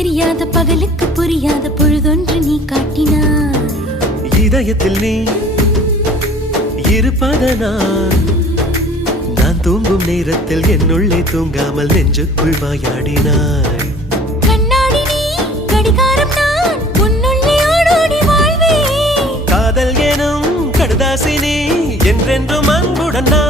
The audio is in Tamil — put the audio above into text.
தெரியாத பகலுக்கு புரியாத பொழுதொன்று நீ காட்டினாய். இதயத்தில் நீ இருப்பதனால் நான் தூங்கும் நேரத்தில் என்னுள்ளே தூங்காமல் நெஞ்சுக்குள் வாயாடினாய். கண்ணாடி நீ கடிகாரம் நான் உன்னுள்ளே ஓடோடி வாழ்வே. காதல் எனும் கடுதாசி நீ என்றென்றும் அன்புடன் நான்